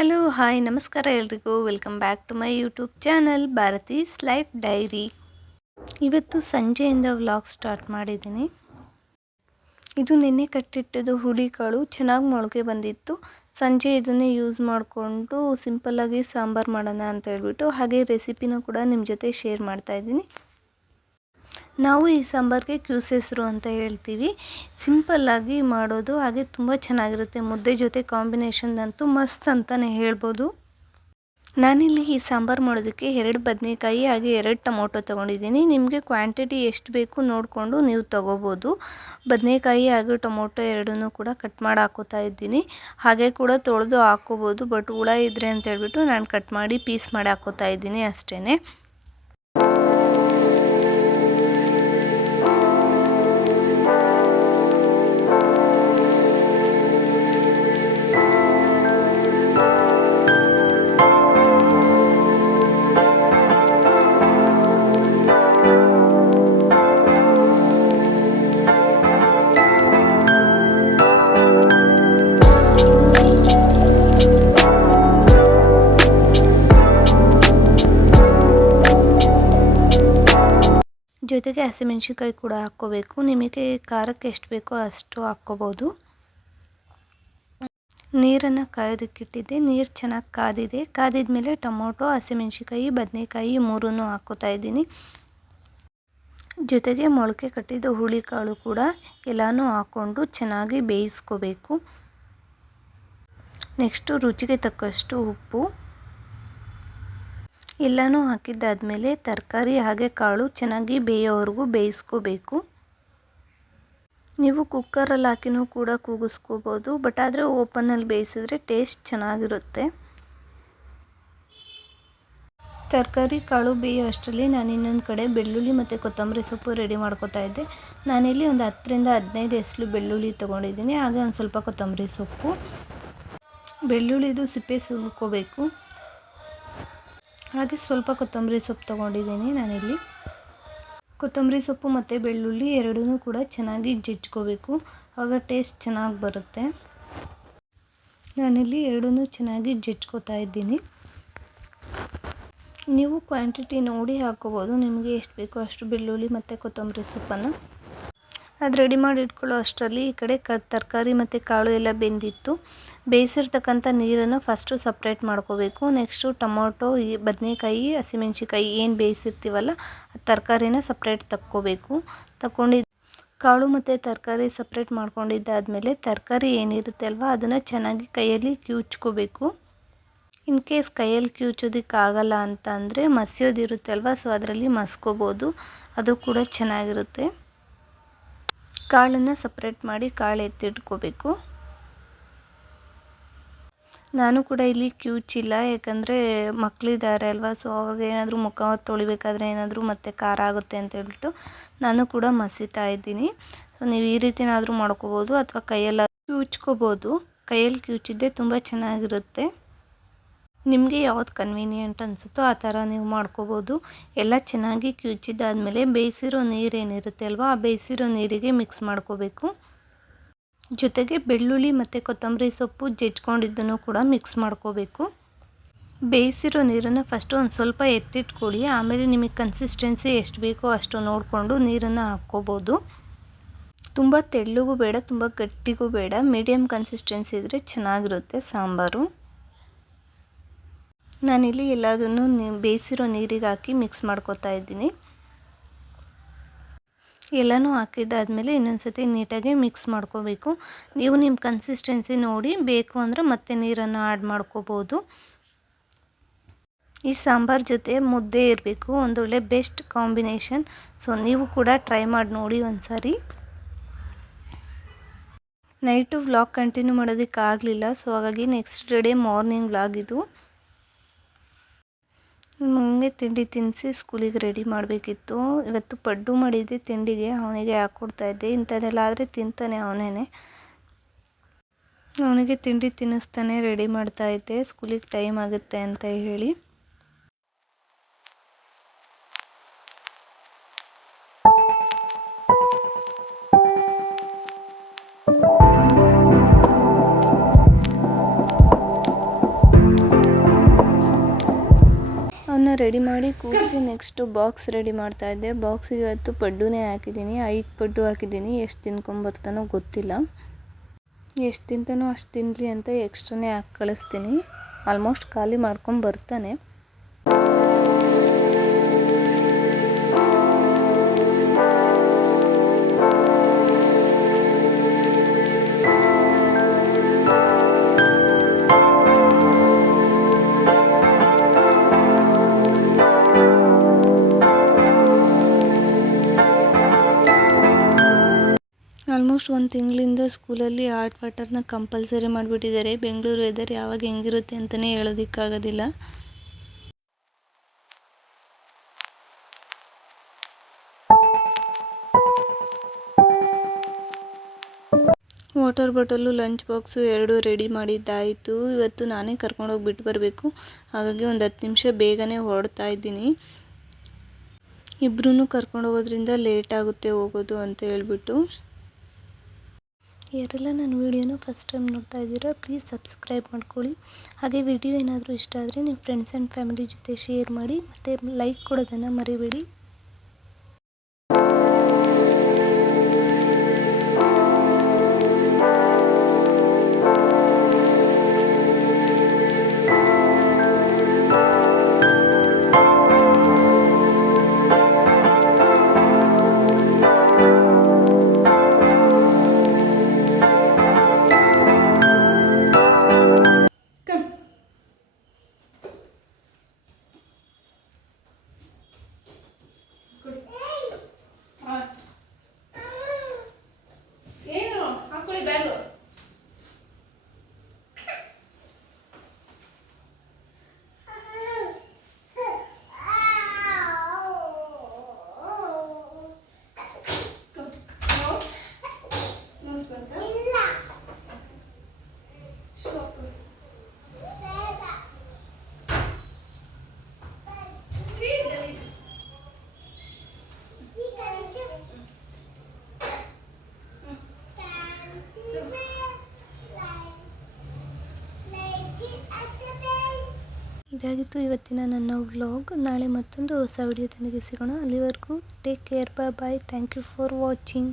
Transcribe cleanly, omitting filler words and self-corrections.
Hello hi ನಮಸ್ಕಾರ ಎಲ್ರಿಗೂ welcome back to my YouTube channel Bharati's life diary. ಇವತ್ತು ಸಂಜೆಯಿಂದ ವ್ಲಾಗ್ ಸ್ಟಾರ್ಟ್ ಮಾಡಿದ್ದೀನಿ. ಇದು ನಿನ್ನೆ ಕಟ್ಟಿಟ್ಟದು ಹುಳಿಕಾಳು ಚೆನ್ನಾಗಿ ಮೊಳಕೆ ಬಂದಿತ್ತು. ಸಂಜೆ ಇದನ್ನೇ ಯೂಸ್ ಮಾಡಿಕೊಂಡು ಸಿಂಪಲ್ಲಾಗಿ ಸಾಂಬಾರು ಮಾಡೋಣ ಅಂತ ಹೇಳ್ಬಿಟ್ಟು ಹಾಗೆ ರೆಸಿಪಿನೂ ಕೂಡ ನಿಮ್ಮ ಜೊತೆ ಶೇರ್ ಮಾಡ್ತಾ ಇದ್ದೀನಿ. ನಾವು ಈ ಸಾಂಬಾರಿಗೆ ಕ್ಯೂಸೆಸ್ರು ಅಂತ ಹೇಳ್ತೀವಿ. ಸಿಂಪಲ್ಲಾಗಿ ಮಾಡೋದು, ಹಾಗೆ ತುಂಬ ಚೆನ್ನಾಗಿರುತ್ತೆ. ಮುದ್ದೆ ಜೊತೆ ಕಾಂಬಿನೇಷನ್ ಅಂತೂ ಮಸ್ತ್ ಅಂತಲೇ ಹೇಳ್ಬೋದು. ನಾನಿಲ್ಲಿ ಈ ಸಾಂಬಾರು ಮಾಡೋದಕ್ಕೆ 2 ಬದನೆಕಾಯಿ ಹಾಗೆ 2 ಟೊಮೊಟೊ ತೊಗೊಂಡಿದ್ದೀನಿ. ನಿಮಗೆ ಕ್ವಾಂಟಿಟಿ ಎಷ್ಟು ಬೇಕು ನೋಡಿಕೊಂಡು ನೀವು ತೊಗೋಬೋದು. ಬದನೆಕಾಯಿ ಹಾಗೂ ಟೊಮೊಟೊ ಎರಡನ್ನೂ ಕೂಡ ಕಟ್ ಮಾಡಿ ಹಾಕೋತಾ ಇದ್ದೀನಿ. ಹಾಗೆ ಕೂಡ ತೊಳೆದು ಹಾಕ್ಕೋಬೋದು, ಬಟ್ ಹುಳ ಇದ್ದರೆ ಅಂತ ಹೇಳ್ಬಿಟ್ಟು ನಾನು ಕಟ್ ಮಾಡಿ ಪೀಸ್ ಮಾಡಿ ಹಾಕೋತಾ ಇದ್ದೀನಿ ಅಷ್ಟೇ. ಜೊತೆಗೆ ಹಸಿಮೆಣ್ಸಿನ್ಕಾಯಿ ಕೂಡ ಹಾಕ್ಕೋಬೇಕು. ನಿಮಗೆ ಖಾರಕ್ಕೆ ಎಷ್ಟು ಬೇಕೋ ಅಷ್ಟು ಹಾಕ್ಕೋಬೋದು. ನೀರನ್ನು ಕಾಯೋದಕ್ಕಿಟ್ಟಿದ್ದೆ. ನೀರು ಚೆನ್ನಾಗಿ ಕಾದಿದೆ. ಕಾದಿದ ಮೇಲೆ ಟೊಮೊಟೊ, ಹಸಿಮೆಣ್ಸಿನ್ಕಾಯಿ, ಬದನೆಕಾಯಿ ಮೂರನ್ನೂ ಹಾಕ್ಕೋತಾ ಇದ್ದೀನಿ. ಜೊತೆಗೆ ಮೊಳಕೆ ಕಟ್ಟಿದ ಹುಳಿಕಾಳು ಕೂಡ ಎಲ್ಲನೂ ಹಾಕ್ಕೊಂಡು ಚೆನ್ನಾಗಿ ಬೇಯಿಸ್ಕೋಬೇಕು. ನೆಕ್ಸ್ಟು ರುಚಿಗೆ ತಕ್ಕಷ್ಟು ಉಪ್ಪು ಎಲ್ಲನೂ ಹಾಕಿದ್ದಾದಮೇಲೆ ತರಕಾರಿ ಹಾಗೆ ಕಾಳು ಚೆನ್ನಾಗಿ ಬೇಯೋವರೆಗೂ ಬೇಯಿಸ್ಕೋಬೇಕು. ನೀವು ಕುಕ್ಕರಲ್ಲಿ ಹಾಕಿನೂ ಕೂಡ ಕೂಗಿಸ್ಕೋಬೋದು, ಬಟ್ ಆದರೆ ಓಪನಲ್ಲಿ ಬೇಯಿಸಿದ್ರೆ ಟೇಸ್ಟ್ ಚೆನ್ನಾಗಿರುತ್ತೆ. ತರಕಾರಿ ಕಾಳು ಬೇಯೋ ಅಷ್ಟರಲ್ಲಿ ನಾನು ಇನ್ನೊಂದು ಕಡೆ ಬೆಳ್ಳುಳ್ಳಿ ಮತ್ತು ಕೊತ್ತಂಬರಿ ಸೊಪ್ಪು ರೆಡಿ ಮಾಡ್ಕೋತಾ ಇದ್ದೆ. ನಾನಿಲ್ಲಿ ಒಂದು 10ರಿಂದ 15 ಎಸಳು ಬೆಳ್ಳುಳ್ಳಿ ತೊಗೊಂಡಿದ್ದೀನಿ. ಹಾಗೆ ಒಂದು ಸ್ವಲ್ಪ ಕೊತ್ತಂಬರಿ ಸೊಪ್ಪು. ಬೆಳ್ಳುಳ್ಳಿದು ಸಿಪ್ಪೆ ಸುಲ್ಕೋಬೇಕು. ಹಾಗೆ ಸ್ವಲ್ಪ ಕೊತ್ತಂಬರಿ ಸೊಪ್ಪು ತೊಗೊಂಡಿದ್ದೀನಿ ನಾನಿಲ್ಲಿ. ಕೊತ್ತಂಬರಿ ಸೊಪ್ಪು ಮತ್ತು ಬೆಳ್ಳುಳ್ಳಿ ಎರಡೂ ಕೂಡ ಚೆನ್ನಾಗಿ ಜಜ್ಕೋಬೇಕು, ಆವಾಗ ಟೇಸ್ಟ್ ಚೆನ್ನಾಗಿ ಬರುತ್ತೆ. ನಾನಿಲ್ಲಿ ಎರಡೂ ಚೆನ್ನಾಗಿ ಜಜ್ಕೋತಾ ಇದ್ದೀನಿ. ನೀವು ಕ್ವಾಂಟಿಟಿ ನೋಡಿ ಹಾಕ್ಕೋಬೋದು, ನಿಮಗೆ ಎಷ್ಟು ಬೇಕೋ ಅಷ್ಟು ಬೆಳ್ಳುಳ್ಳಿ ಮತ್ತು ಕೊತ್ತಂಬರಿ ಸೊಪ್ಪನ್ನು. ಅದು ರೆಡಿ ಮಾಡಿ ಇಟ್ಕೊಳ್ಳೋ ಅಷ್ಟರಲ್ಲಿ ಈ ಕಡೆ ತರಕಾರಿ ಮತ್ತು ಕಾಳು ಎಲ್ಲ ಬೆಂದಿತ್ತು. ಬೇಯಿಸಿರ್ತಕ್ಕಂಥ ನೀರನ್ನು ಫಸ್ಟು ಸಪ್ರೇಟ್ ಮಾಡ್ಕೋಬೇಕು. ನೆಕ್ಸ್ಟು ಟೊಮೊಟೊ, ಬದನೆಕಾಯಿ, ಹಸಿಮೆಣ್ಸಿನ್ಕಾಯಿ ಏನು ಬೇಯಿಸಿರ್ತೀವಲ್ಲ ಆ ತರಕಾರಿನ ಸಪ್ರೇಟ್ ತಕ್ಕೋಬೇಕು. ಕಾಳು ಮತ್ತು ತರಕಾರಿ ಸಪ್ರೇಟ್ ಮಾಡ್ಕೊಂಡಿದ್ದಾದಮೇಲೆ ತರಕಾರಿ ಏನಿರುತ್ತೆ ಅಲ್ವ ಅದನ್ನು ಚೆನ್ನಾಗಿ ಕೈಯಲ್ಲಿ ಕಿವುಚ್ಕೋಬೇಕು. ಇನ್ ಕೇಸ್ ಕೈಯಲ್ಲಿ ಕಿವುಚೋದಕ್ಕಾಗಲ್ಲ ಅಂತ ಅಂದರೆ ಮಸಿಯೋದಿರುತ್ತೆ ಅಲ್ವ, ಸೊ ಅದರಲ್ಲಿ ಮಸ್ಕೋಬೋದು, ಅದು ಕೂಡ ಚೆನ್ನಾಗಿರುತ್ತೆ. ಕಾಳನ್ನು ಸಪ್ರೇಟ್ ಮಾಡಿ ಕಾಳು ಎತ್ತಿಟ್ಕೋಬೇಕು. ನಾನು ಕೂಡ ಇಲ್ಲಿ ಕಿವುಚಿಲ್ಲ, ಯಾಕಂದರೆ ಮಕ್ಕಳಿದ್ದಾರೆ ಅಲ್ವಾ, ಸೊ ಅವ್ರಿಗೇನಾದರೂ ಮುಖ ತೊಳಿಬೇಕಾದ್ರೆ ಏನಾದರೂ ಮತ್ತೆ ಖಾರ ಆಗುತ್ತೆ ಅಂತ ಹೇಳ್ಬಿಟ್ಟು ನಾನು ಕೂಡ ಮಸಿತಾ ಇದ್ದೀನಿ. ಸೊ ನೀವು ಈ ರೀತಿನಾದರೂ ಮಾಡ್ಕೋಬೋದು ಅಥವಾ ಕೈಯಲ್ಲಿ ಕಿವುಚ್ಕೋಬೋದು. ಕೈಯಲ್ಲಿ ಕಿವುಚಿದ್ದೆ ತುಂಬ ಚೆನ್ನಾಗಿರುತ್ತೆ. ನಿಮಗೆ ಯಾವ್ದು ಕನ್ವೀನಿಯೆಂಟ್ ಅನಿಸುತ್ತೋ ಆ ಥರ ನೀವು ಮಾಡ್ಕೋಬೋದು. ಎಲ್ಲ ಚೆನ್ನಾಗಿ ಕಿವುಚಿದ್ದಾದಮೇಲೆ ಬೇಯಿಸಿರೋ ನೀರೇನಿರುತ್ತೆ ಅಲ್ವಾ, ಆ ಬೇಯಿಸಿರೋ ನೀರಿಗೆ ಮಿಕ್ಸ್ ಮಾಡ್ಕೋಬೇಕು. ಜೊತೆಗೆ ಬೆಳ್ಳುಳ್ಳಿ ಮತ್ತು ಕೊತ್ತಂಬರಿ ಸೊಪ್ಪು ಜಜ್ಕೊಂಡಿದ್ದನ್ನು ಕೂಡ ಮಿಕ್ಸ್ ಮಾಡ್ಕೋಬೇಕು. ಬೇಯಿಸಿರೋ ನೀರನ್ನು ಫಸ್ಟು ಒಂದು ಸ್ವಲ್ಪ ಎತ್ತಿಟ್ಕೊಳ್ಳಿ. ಆಮೇಲೆ ನಿಮಗೆ ಕನ್ಸಿಸ್ಟೆನ್ಸಿ ಎಷ್ಟು ಬೇಕೋ ಅಷ್ಟು ನೋಡಿಕೊಂಡು ನೀರನ್ನು ಹಾಕ್ಕೋಬೋದು. ತುಂಬ ತೆಳ್ಳಗೂ ಬೇಡ, ತುಂಬ ಗಟ್ಟಿಗೂ ಬೇಡ, ಮೀಡಿಯಮ್ ಕನ್ಸಿಸ್ಟೆನ್ಸಿ ಇದ್ದರೆ ಚೆನ್ನಾಗಿರುತ್ತೆ ಸಾಂಬಾರು. ನಾನಿಲ್ಲಿ ಎಲ್ಲದನ್ನು ಬೇಯಿಸಿರೋ ನೀರಿಗೆ ಹಾಕಿ ಮಿಕ್ಸ್ ಮಾಡ್ಕೋತಾ ಇದ್ದೀನಿ. ಎಲ್ಲನೂ ಹಾಕಿದ್ದಾದಮೇಲೆ ಇನ್ನೊಂದು ಸತಿ ನೀಟಾಗಿ ಮಿಕ್ಸ್ ಮಾಡ್ಕೋಬೇಕು. ನೀವು ನಿಮ್ಮ ಕನ್ಸಿಸ್ಟೆನ್ಸಿ ನೋಡಿ ಬೇಕು ಅಂದರೆ ಮತ್ತೆ ನೀರನ್ನು ಆ್ಯಡ್ ಮಾಡ್ಕೋಬೋದು. ಈ ಸಾಂಬಾರು ಜೊತೆ ಮುದ್ದೆ ಇರಬೇಕು, ಒಂದೊಳ್ಳೆ ಬೆಸ್ಟ್ ಕಾಂಬಿನೇಷನ್. ಸೊ ನೀವು ಕೂಡ ಟ್ರೈ ಮಾಡಿ ನೋಡಿ ಒಂದು ಸಾರಿ. ನೈಟು ವ್ಲಾಗ್ ಕಂಟಿನ್ಯೂ ಮಾಡೋದಕ್ಕಾಗಲಿಲ್ಲ, ಸೊ ಹಾಗಾಗಿ ನೆಕ್ಸ್ಟ್ ಡೇ ಮಾರ್ನಿಂಗ್ ವ್ಲಾಗ್ ಇದು. ನನಗೆ ತಿಂಡಿ ತಿನ್ನಿಸಿ ಸ್ಕೂಲಿಗೆ ರೆಡಿ ಮಾಡಬೇಕಿತ್ತು. ಇವತ್ತು ಪಡ್ಡು ಮಾಡಿದ್ದೆ ತಿಂಡಿಗೆ, ಅವನಿಗೆ ಹಾಕ್ಕೊಡ್ತಾಯಿದ್ದೆ. ಇಂಥದ್ದೆಲ್ಲ ಆದರೆ ತಿಂತಾನೆ ಅವನೇ. ಅವನಿಗೆ ತಿಂಡಿ ತಿನ್ನಿಸ್ತಾನೆ ರೆಡಿ ಮಾಡ್ತಾಯಿದ್ದೆ, ಸ್ಕೂಲಿಗೆ ಟೈಮ್ ಆಗುತ್ತೆ ಅಂತ ಹೇಳಿ. ರೆಡಿ ಮಾಡಿ ಕೂರಿಸಿ ನೆಕ್ಸ್ಟು ಬಾಕ್ಸ್ ರೆಡಿ ಮಾಡ್ತಾಯಿದ್ದೆ. ಬಾಕ್ಸಿಗೆ ಇವತ್ತು ಪಡ್ಡುನೇ ಹಾಕಿದ್ದೀನಿ, 5 ಪಡ್ಡು ಹಾಕಿದ್ದೀನಿ. ಎಷ್ಟು ತಿನ್ಕೊಂಬರ್ತಾನೋ ಗೊತ್ತಿಲ್ಲ. ಎಷ್ಟು ತಿಂತಾನೋ ಅಷ್ಟು ತಿನ್ನಲಿ ಅಂತ ಎಕ್ಸ್ಟ್ರಾನೇ ಹಾಕಿ ಕಳಿಸ್ತೀನಿ. ಆಲ್ಮೋಸ್ಟ್ ಖಾಲಿ ಮಾಡ್ಕೊಂಡು ಬರ್ತಾನೆ. ಆಲ್ಮೋಸ್ಟ್ 1 ತಿಂಗಳಿಂದ ಸ್ಕೂಲಲ್ಲಿ ಹಾಟ್ ವಾಟರ್ನ ಕಂಪಲ್ಸರಿ ಮಾಡಿಬಿಟ್ಟಿದ್ದಾರೆ. ಬೆಂಗಳೂರು ವೆದರ್ ಯಾವಾಗ ಹೆಂಗಿರುತ್ತೆ ಅಂತಲೇ ಹೇಳೋದಕ್ಕಾಗೋದಿಲ್ಲ. Water bottle, lunch box 2 ready ಮಾಡಿದ್ದಾಯಿತು. ಇವತ್ತು ನಾನೇ ಕರ್ಕೊಂಡೋಗಿ ಬಿಟ್ಟು ಬರಬೇಕು. ಹಾಗಾಗಿ ಒಂದು 10 ನಿಮಿಷ ಬೇಗನೆ ಹೊರಡ್ತಾ ಇದ್ದೀನಿ. ಇಬ್ಬರೂ ಕರ್ಕೊಂಡೋಗೋದ್ರಿಂದ ಲೇಟ್ ಆಗುತ್ತೆ ಹೋಗೋದು ಅಂತ ಹೇಳ್ಬಿಟ್ಟು. ಯಾರೆಲ್ಲ ನನ್ನ ವೀಡಿಯೋನ ಫಸ್ಟ್ ಟೈಮ್ ನೋಡ್ತಾ ಇದ್ದೀರಾ ಪ್ಲೀಸ್ ಸಬ್ಸ್ಕ್ರೈಬ್ ಮಾಡ್ಕೊಳ್ಳಿ. ಹಾಗೆ ವಿಡಿಯೋ ಏನಾದರೂ ಇಷ್ಟ ಆದರೆ ನಿಮ್ಮ ಫ್ರೆಂಡ್ಸ್ ಆ್ಯಂಡ್ ಫ್ಯಾಮಿಲಿ ಜೊತೆ ಶೇರ್ ಮಾಡಿ ಮತ್ತು ಲೈಕ್ ಕೊಡೋದನ್ನು ಮರಿಬೇಡಿ. ಏನು ಹಾಕೊಳ್ಳಿ ಬ್ಯಾಗು. ಇದಾಗಿತ್ತು ಇವತ್ತಿನ ನನ್ನ ವ್ಲಾಗ್. ನಾಳೆ ಮತ್ತೊಂದು ಹೊಸ ವಿಡಿಯೋದೊಂದಿಗೆ ಸಿಗೋಣ. ಅಲ್ಲಿವರೆಗೂ take care, bye. Thank you for watching.